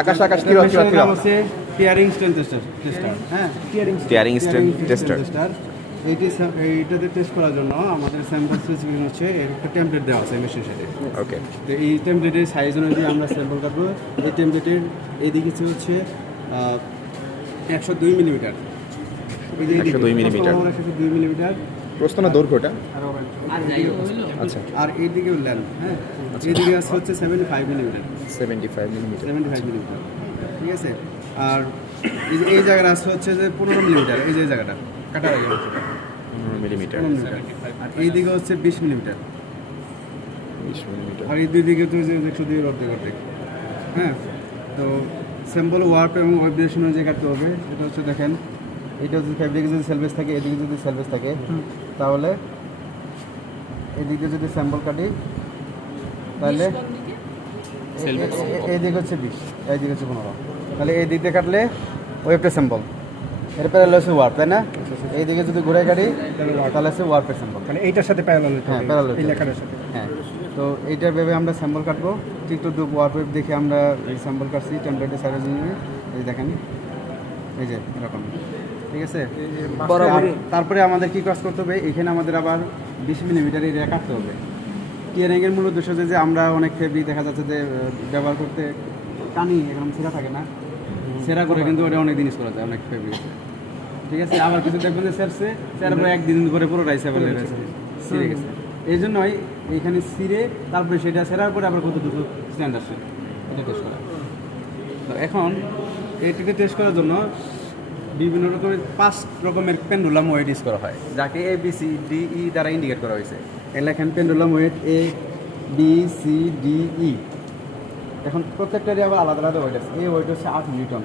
আকাশ আকাশ কি হচ্ছে tearing strain tester হ্যাঁ টিয়ারিং স্ট্রেন টেস্টার। এইটাতে টেস্ট করার জন্য আমাদের স্যাম্পল স্পেসিফিকেশন হচ্ছে একটা টেমপ্লেট দেওয়া আছে মেশিন সাথে। ওকে, তো এই টেমপ্লেটের সাইজ অনুযায়ী আমরা স্যাম্পল কাটবো। এই টেমপ্লেটের এইদিকে হচ্ছে 102 মিলিমিটার। 102 মিলিমিটার 102 মিলিমিটার প্রস্থ না দৈর্ঘ্যটা? আচ্ছা, আর এইদিকে লেন্থ, হ্যাঁ এইদিকে হচ্ছে 75 মিলিমিটার। 75 মিলিমিটার, 75 মিলিমিটার, ঠিক আছে। আর এই জায়গাটা হচ্ছে যে 15 মিলিমিটার, এই যে জায়গাটা কাটা হয়ে গেছে 15 মিলিমিটার। আর এইদিকে হচ্ছে 20 মিলিমিটার, 20 মিলিমিটার। আর এই দুই দিকে তো যে 102 অর্ধেক। হ্যাঁ, তো স্যাম্পল ওয়ার্প এবং ওয়েবডেশন অনুযায়ী কাটতে হবে। এটা হচ্ছে দেখেন, এটা যদি ফ্যাব্রিকে যদি সেলভেজ থাকে, এদিকে যদি সেলভেজ থাকে, তাহলে এদিকে যদি স্যাম্পল কাটি তাহলে এইদিকে হচ্ছে 20, এইদিকে হচ্ছে 15। তাহলে এই দিক দিয়ে কাটলে ওয়েবটা স্যাম্পল, এর প্যারালাল হচ্ছে ওয়ার্প, তাই না? এইদিকে যদি ঘুরে কাটি তাহলে হচ্ছে ওয়ার্পের স্যাম্পল, মানে এইটার সাথে প্যারালাল হতে হ্যাঁ হবে, প্যারালাল এই লেখাটার সাথে। হ্যাঁ, তো এইটা ভেবে আমরা স্যাম্পল কাটবো। টিকটক ওয়ার্প ওয়েব দেখে আমরা এই স্যাম্পল কাটছি টেমপ্লেটের সাইজের জন্য। এই দেখেন, এই যে এরকম, ঠিক আছে। তারপরে আমাদের কি কাজ করতে হবে, এখানে আমাদের আবার 20 মিলিমিটার এরিয়া কাটতে হবে। টিয়ারিংয়ের মূল উদ্দেশ্য যে আমরা অনেক ফেব্রিক দেখা যাচ্ছে যে ব্যবহার করতে টানি, এরকম ছেঁড়া থাকে না, ছেঁড়া করে কিন্তু ওটা অনেক জিনিস করা যায়, অনেক ফেব্রিক, ঠিক আছে। আবার কিছু দেখবেন যে ছেঁড়ার পরে একদিন পরে পুরো রাইস ছিঁড়ে গেছে। এই জন্যই এইখানে ছিঁড়ে তারপরে সেটা ছেঁড়ার পরে আবার কতটুকু স্ট্যান্ড আসে এটা টেস্ট করা। তো এখন এইটাকে টেস্ট করার জন্য বিভিন্ন রকমের 5 রকমের পেন্ডুলাম ওয়েট ইউজ করা হয়, যাকে ABCDE দ্বারা ইন্ডিকেট করা হয়েছে। এখানে পেন্ডুলাম ওয়েট ABCDE। এখন প্রত্যেকটারই আবার আলাদা আলাদা ওয়েট আছে। এই ওয়েট হচ্ছে 8 নিউটন,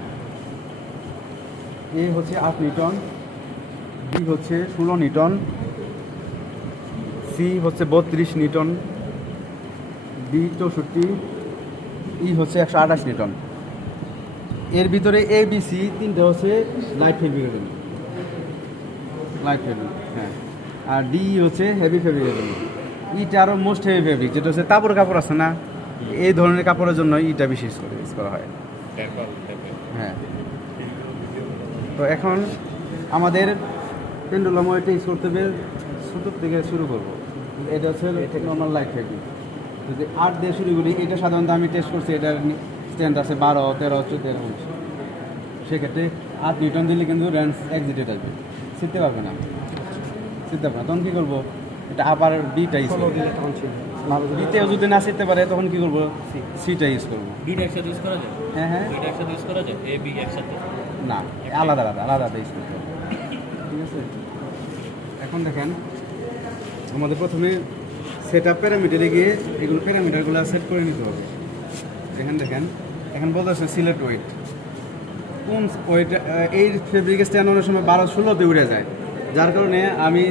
A হচ্ছে 8 নিউটন, B হচ্ছে 16 নিউটন, C হচ্ছে 32 নিউটন, D 64, E হচ্ছে 128 নিউটন। এর ভিতরে ABC তিনটা হচ্ছে লাইট ফেব্রিকের জন্য, লাইট ফেব্রিক, হ্যাঁ। আর D হচ্ছে হেভি ফেব্রিকের জন্য। ইটা আরও মোস্ট হেভি ফেব্রিক, যেটা হচ্ছে কাপড় আছে না, এই ধরনের কাপড়ের জন্য ইটা বেশি ইউজ করা হয়। হ্যাঁ, তো এখন আমাদের পেন্ডুলাম ওয়েট ইউজ করতে হবে, ছোটো থেকে শুরু করবো। এটা হচ্ছে নর্মাল লাইট ফেব্রিক, যদি 8 দিয়ে শুরু করি। এটা সাধারণত আমি টেস্ট করছি, এটার স্ট্যান্ড আছে 12, 13, 14, 19। সেক্ষেত্রে 8 নিউটন দিলে কিন্তু রেঞ্জ এক্সিটেড আসবে, শিখতে পারবে না, তখন কী করবো, এটা আবার বিটা ইউজ করবো। বিতেও যদি না শিখতে পারে তখন কী করবো, সিটা ইউজ করবো। হ্যাঁ হ্যাঁ, না আলাদা ইউজ করতে হবে, ঠিক আছে। এখন দেখেন, আমাদের প্রথমে সেট আপ প্যারামিটারে গিয়ে এগুলো প্যারামিটারগুলো সেট করে নিতে হবে। দেখেন এখন বলতেছে সিলেক্ট ওয়েট। কোন ওয়েট, এই ফেব্রিক স্ট্যান্ড অনেক সময় 12-16তে উড়ে যায়, যার কারণে আমি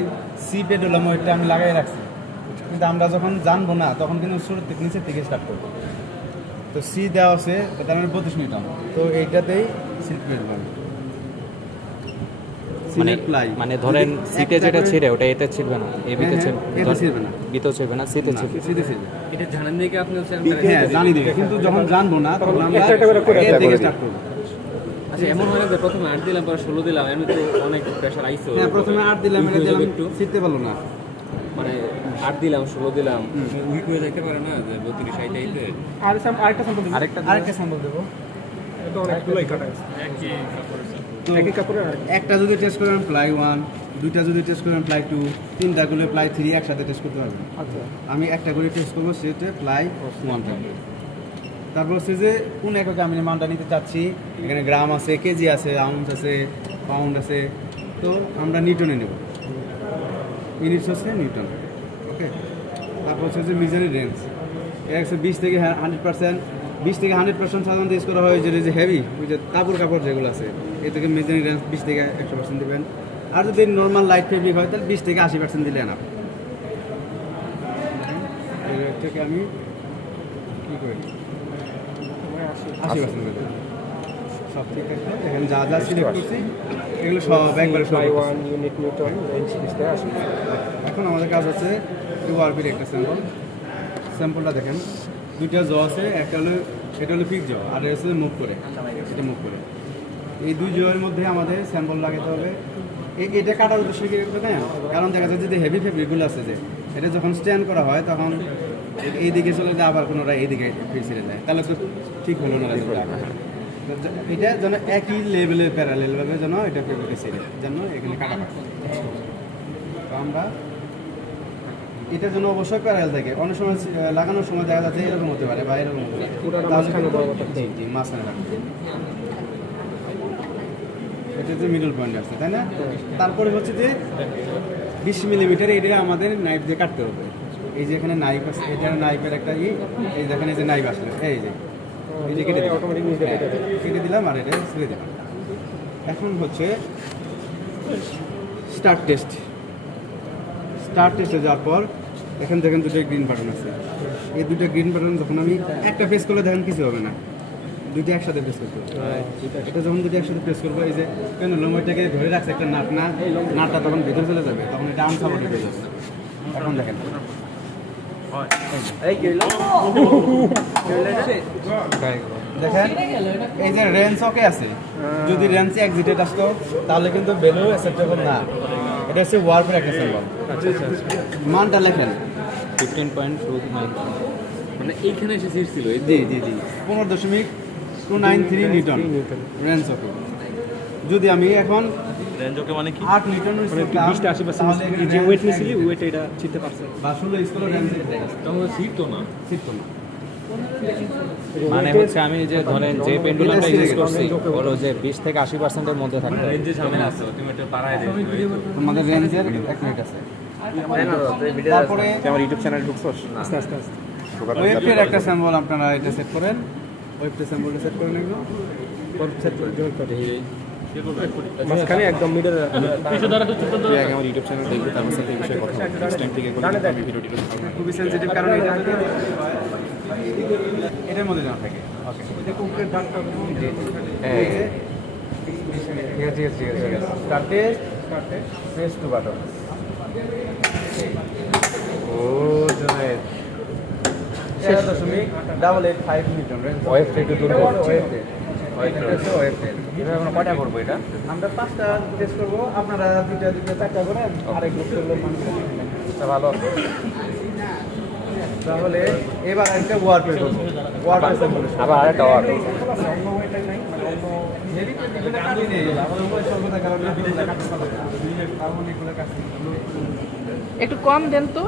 সি পেন্ডুলাম ওয়েটটা আমি লাগাই রাখছি। কিন্তু আমরা যখন জানবো না তখন কিন্তু শুরুর থেকে নিচের থেকে স্টার্ট করবো। তো সি দেওয়া আছে, তার মানে 32 নিউটন। তো এইটাতেই সিট পেন্ডুলাম মানে ধরেন সিটে যেটা ছিঁড়ে ওটা এতে ছিড়বে না, এবিতে ছিড়বে না, বিতেও ছিড়বে না, সিতে ছিড়বে। এটা জানেন দেখে আপনি হ্যাঁ জানি দেখে, কিন্তু যখন জানবো না তখন আমরা এর থেকে স্টার্ট করবো। আচ্ছা, এমন হয় যে প্রথমে 8 দিলাম, পরে 16 দিলাম, এমনি তো অনেক প্রেশার আইছে। হ্যাঁ, প্রথমে 8 দিলাম, এটা দিলাম, একটু শিখতে পারলো না, মানে 8 দিলাম 16 দিলাম, উইক হয়ে যাইতে পারে না যে 32 60 আইতে। আরেকটা স্যাম্পল দেবো। এটা অনেকগুলোই কাটা আছে একই কাপড়ে। একটা যদি টেস্ট করেন প্লাই 1, দুইটা যদি টেস্ট করেন প্লাই 2, তিনটা করে প্লাই 3 একসাথে টেস্ট করতে পারবেন। আচ্ছা, আমি একটা করে টেস্ট করবো, সেটা প্লাই 1 থাকবে। তারপর হচ্ছে যে কোন এককে আমি মানটা নিতে চাচ্ছি, এখানে গ্রাম আছে, কেজি আছে, আউন্স আছে, পাউন্ড আছে, তো আমরা নিউটনে নেব। ইউনিটস হচ্ছে নিউটন, ওকে। তারপর হচ্ছে যে মেজারিং রেঞ্জ, এটা হচ্ছে 20 থেকে 100%। 20 থেকে 100% সাধারণত ইউজ করা হয় যে হেভি, ওই যে কাপড় যেগুলো আছে, এ থেকে মেজারিং রেঞ্জ 20 থেকে 100% দেবেন। আর যদি নর্মাল লাইট ফেব্রিক হয় তাহলে 20 থেকে 80% দিলে না। এর থেকে আমি কী করি, 80% দেবেন, সব ঠিক আছে। এখানে যা সিলেক্ট করছি এগুলো সব একবারে সব 1 ইউনিট নিউটন রেঞ্জ লিস্টে আসে। এখন আমাদের কাজ হচ্ছে ওয়ার্পির একটা স্যাম্পলটা দেখেন, দুইটা জ আছে, একটা হলো এটা হলো ফিক্স জো, আর এটা হচ্ছে মুভ করে, এটা মুভ করে। এই দুই জোয়ের মধ্যে আমাদের স্যাম্পল লাগাতে হবে। এটা কাটার উদ্দেশ্য কি না, কারণ দেখা যায় যে হেভি ফেব্রিকগুলো আছে, যে এটা যখন স্ট্যান্ড করা হয় তখন এই দিকে চলে যায়, আবার কোনোটা এইদিকে ছেড়ে যায়, তাহলে তো ঠিক হলো না। এটা যেন একই লেভেলের প্যারালেলভাবে যেন এটা ফেব্রিকে ছেড়ে যেন এখানে কাটা হয়। তো আমরা এটার জন্য অবশ্যই প্যারাল থাকে। অনেক সময় লাগানোর সময় দেখা যাচ্ছে এরকম হতে পারে বা এরকম হতে পারে, জি মাঝখানে রাখতে। এটা যে মিডল পয়েন্ট আছে, তাই না? তারপরে হচ্ছে যে 20 মিলিমিটার এটা আমাদের নাইফ দিয়ে কাটতে হবে। এই যে এখানে নাইফ আছে, এটা নাইফের একটা এই দেখেন এই যে নাইফ আসলে এই যে কেটে দিলাম আর এটা ছেড়ে দিলাম। এখন হচ্ছে স্টার্ট টেস্টে যাওয়ার পর এখান থেকে দুটো গ্রিন বাটন আছে। এই দুটো গ্রিন বাটন যখন আমি একটা প্রেস করলে দেখেন কিছু হবে না, দুইটা একসাথে প্রেস করতে হবে। এটা যখন দুটো একসাথে প্রেস করবো, এই যে পেন্ডুলাম ওইটাকে ধরে রাখছে একটা নাটটা তখন ভিতরে চলে যাবে, তখন এটা আনসাপোর্টেড হয়ে যাবে। এখন দেখেন দেখেন এই যে রেঞ্জ ওকে আছে, যদি রেঞ্জ এক্সিটেড আসতো তাহলে কিন্তু ভ্যালু অ্যাকসেপ্টেবল না। এটা হচ্ছে ওয়ার্পের একটা সিম্বল। মানটা লেখেন 15.29, মানে এইখানে এসে সিট ছিল। জি 15.293 নিউটন রেঞ্জ ওকে। যদি আমি এখন রেঞ্জ ওকে মানে কি? 8 নিউটন মানে 20-80% যে ওয়েট নিছিলি ওয়েট এটা চিনতে পারছে। বা 16 স্কুল রেঞ্জ তখন সিট তো না। মানে হচ্ছে আমি যে ধরেন যে পেন্ডুলামটা ইউজ করছি ওর যে 20 থেকে 80%-এর মধ্যে থাকতে হবে। রেঞ্জে ঝামেলা আছে, তুমি এটা পাড়ায় দেবে। আমাদের রেঞ্জের 1 মিনিট আছে। তারপরে আমার ইউটিউব চ্যানেলে ঢুকছস? আস্তে আস্তে ওয়েবের একটা স্যাম্পল আপনারা এটা সেট করেন, ওয়েবটা স্যাম্পলটা সেট করেন, এগুলো সেট করে জয়েন করে মাঝখানে একদম মিডল পিছু ধরে তো ছোট তুই আগে আমার ইউটিউব চ্যানেল দেখবি, তার সাথে এই বিষয়ে কথা বলবি। নেক্সট টাইম থেকে এগুলো আমি ভিডিও খুবই সেন্সিটিভ, কারণ এটা যদি এটার মধ্যে না থাকে। ওকে ঠিক আছে স্টার্টে প্রেস টু বাটন। ও জয়ের 0.885 নিউটন রেঞ্জ। ওয়েভটা একটু দূর করো। কয়টা করবো এটা? আমরা 5টা টেস্ট করবো, আপনারা 2টা 4টা করেন, আরেক গ্রুপ করলে ভালো। তাহলে এবার একটা ওয়ার্ক করবো, ওয়ার্ক আবার আরেকটা ওয়ার্ক। একটু কম দেন তো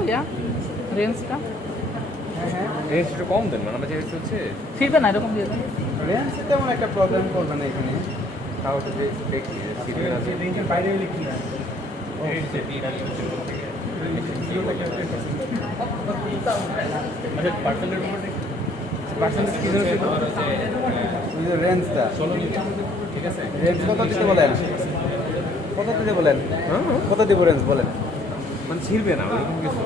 রেঞ্জটা। রেঞ্জ একটু কম দেন, মানে যে হচ্ছে ফিরবে না এরকম দিয়ে দেন। রেঞ্জ তেমন একটা প্রবলেম করবে না এখানে। তাও তো দেখি রেঞ্জের বাইরে হলে কি রেঞ্জটা ঠিক আছে। রেঞ্জ কত দিতে বলেন? কত দিতে বলেন? কত দিব রেঞ্জ বলেন? মানে ছিড়বে না ওরকম কিছু।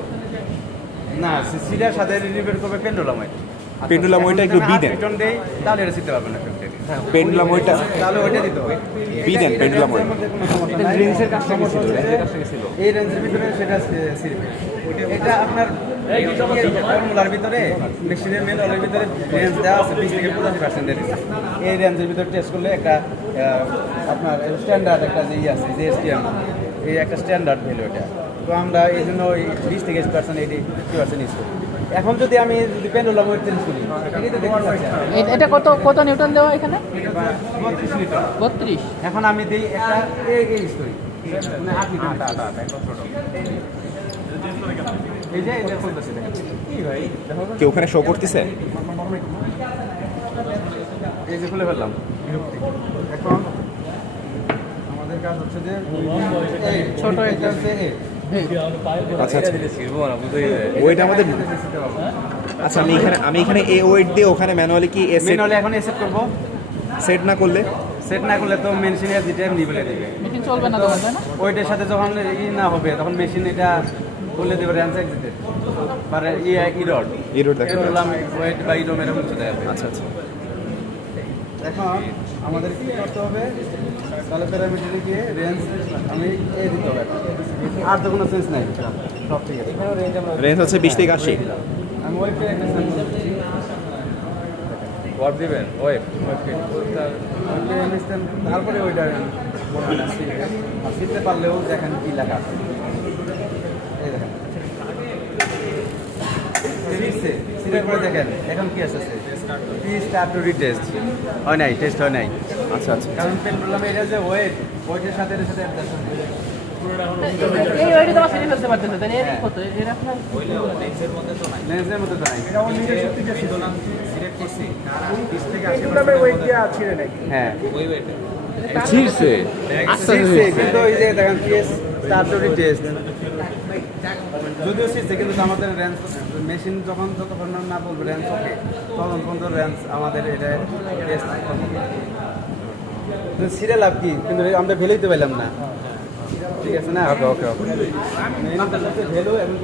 না, সিডার সাথে রিলিভেট করবে পেন্ডুলাম ওয়েট। পেন্ডুলাম ওইটা একটু বি দেন। রিটার্ন দেই তাহলে এটা শিখতে পারবেন না ফিল্টারে। পেন্ডুলাম ওইটা তাহলে ওইটা দিতে হবে। বি দেন, পেন্ডুলাম ওইটা। এটা রেঞ্জের কাজটা কি ছিল? এই রেঞ্জের ভিতরে সেটা ছিড়বে। এটা আপনার ফর্মুলার ভিতরে মেশিনের ম্যানুয়ালের ভিতরে রেঞ্জ দেওয়া আছে 20 থেকে 85% এর। এই রেঞ্জের ভিতরে টেস্ট করলে একটা আপনার স্ট্যান্ডার্ড একটা যে আছে যে এসটিএম, এই একটা স্ট্যান্ডার্ড ভ্যালু এটা। তো আমরা এই জন্য ওই 20 থেকে 80%, 80% ইউজ করি। এখন যদি আমি পেন্ডুলাম ওয়েট চেঞ্জ করি, এটাই তো দেখতে পাচ্ছি। এটা কত নিউটন দেওয়া এখানে? 32 লিটার। 32। এখন আমি দিই একটা ইউজ করি, মানে 8 লিটার। এই যে এটা খুলতেছে, দেখেন কি ভাই কেউ ওখানে শো করতেছে? এই যে খুলে ফেললাম। এখন আমাদের কাজ হচ্ছে যে এই ছোট এটা হচ্ছে আচ্ছা আচ্ছা, ছিড়বো না, বুঝতেই ওয়েট আমাদের। আচ্ছা আমি এখানে এ ওয়েট দিয়ে ওখানে ম্যানুয়ালি কি এ সেট ম্যানুয়ালি এখন সেট করব। সেট না করলে তো মেশিনে যেটা এমনি বলে দেবে, মেশিন চলবে না তখন, তাই না? ওইটার সাথে যখন না হবে তখন মেশিন এটা বলে দেবে র্যান্স এক্সিটেড মানে ইরড দেখেন। বললাম ওয়েট বা ইরম এরকম চলে যাবে। আচ্ছা আচ্ছা, এখন আমাদের কি করতে হবে? তাহলে প্যারামিটারে গিয়ে রেঞ্জ আমি দিতে হবে, আর তো কোনো সেন্স নাই, সব ঠিক আছে। রেঞ্জ হচ্ছে 20 থেকে 80। আমি ওয়েটে একটা স্যাম্পল দিচ্ছি। ওয়ার্ড দিবেন ওয়েব ওকে তারপরে ওইটা মনে হয় না শিখবে। আর শিখতে পারলেও দেখেন কি লেখা আছে এই দেখেন শিখছে শিখার পরে দেখেন এখন কি আছে স্টার্ট টু রিটেস্ট হয় নাই টেস্ট হয় নাই আচ্ছা আচ্ছা কারণ পেন্ডুলামে এটা যে ওয়েটের সাথে এর সাথে adjust হবে। এই ওইটা তোমার সিরিজ ফেলতে পারতেছে তাহলে এর কত এর আপনার লেন্সের মধ্যে তো নাই লেন্সের মধ্যে তো নাই পেন্ডুলাম সিলেক্ট করছি তার 20 থেকে 80 পেন্ডুলামের ওয়েট দিয়ে ছিঁড়ে নাকি হ্যাঁ ওই ওয়েটে ছিড়ছে শিখছে কিন্তু ওই যে দেখেন পিএস স্টার্ট টু রিটেস্ট যদিও শিখছে কিন্তু আমাদের রেঞ্জ মেশিন যখন যতক্ষণ না বলবে রেঞ্জ ওকে তখন পর্যন্ত রেঞ্জ আমাদের এটা টেস্ট সিরে লাভ কি কিন্তু আমরা ভ্যালুই তো পেলাম না ঠিক আছে না ওকে ওকে ভ্যালু এবং